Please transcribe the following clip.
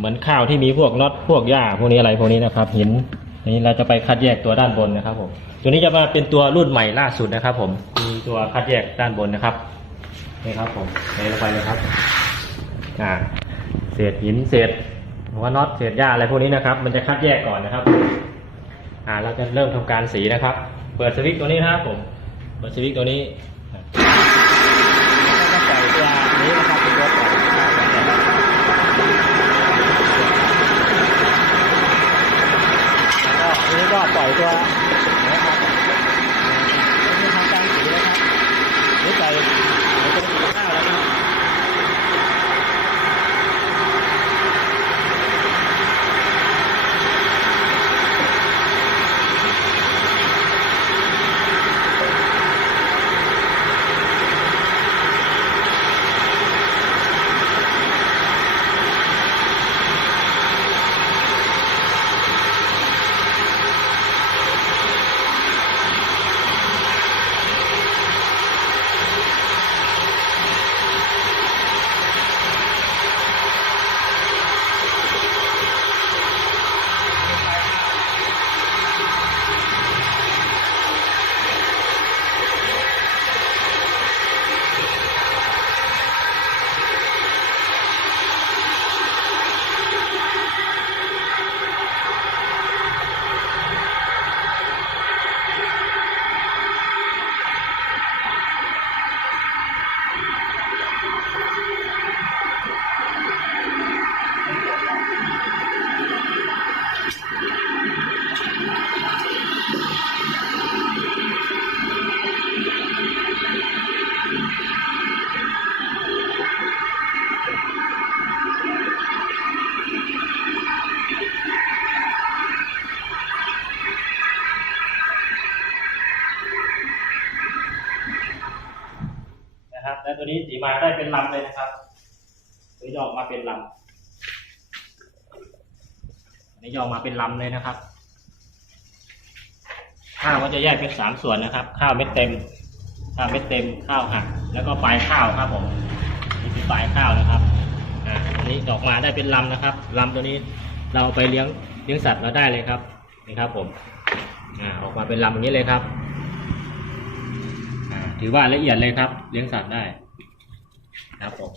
เหมือนข้าวที่มีพวกน็อตพวกหญ้าพวกนี้อะไรพวกนี้นะครับหินอันนี้เราจะไปคัดแยกตัวด้านบนนะครับผมตัวนี้จะมาเป็นตัวรุ่นใหม่ล่าสุดนะครับ ผมมีตัวคัดแยกด้านบนนะครับนี่ครับผมเทลงไปเลยครับอ่าเศษหินเศษหัวน็อตเศษหญ้าอะไรพวกนี้นะครับ มันจะคัดแยกก่อนนะครับอ่าเราจะเริ่มทำการสีนะครับ เปิดสวิตช์ตัวนี้นะครับผมเปิดสวิตช์ตัวนี้ก็ใส่ตัวนี้นะครับเป็นตัวปล่อยข้าวแบบนี้ แล้วก็อันนี้ก็ปล่อย ตัวนะครับนี่ทำการสีนะครับนี่ใส่ใน นะครับ แล้วตัวนี้สีมาได้เป็นลำเลยนะครับ ตัวนี้จะออกมาเป็นลำอันนี้จะออกมาเป็นลำเลยนะครับ ข้าวก็จะแยกเป็นสามส่วนนะครับ ข้าวเม็ดเต็ม ข้าวเม็ดเต็ม ข้าวหัก แล้วก็ปลายข้าวครับผม นี่คือปลายข้าวนะครับอ่าอันนี้ออกมาได้เป็นลำนะครับลำตัวนี้เราเอาไปเลี้ยงเลี้ยงสัตว์เราได้เลยครับ นี่ครับผม อ่า ออกมาเป็นลำอย่างนี้เลยครับ ถือว่าละเอียดเลยครับ เลี้ยงสัตว์ได้ครับผม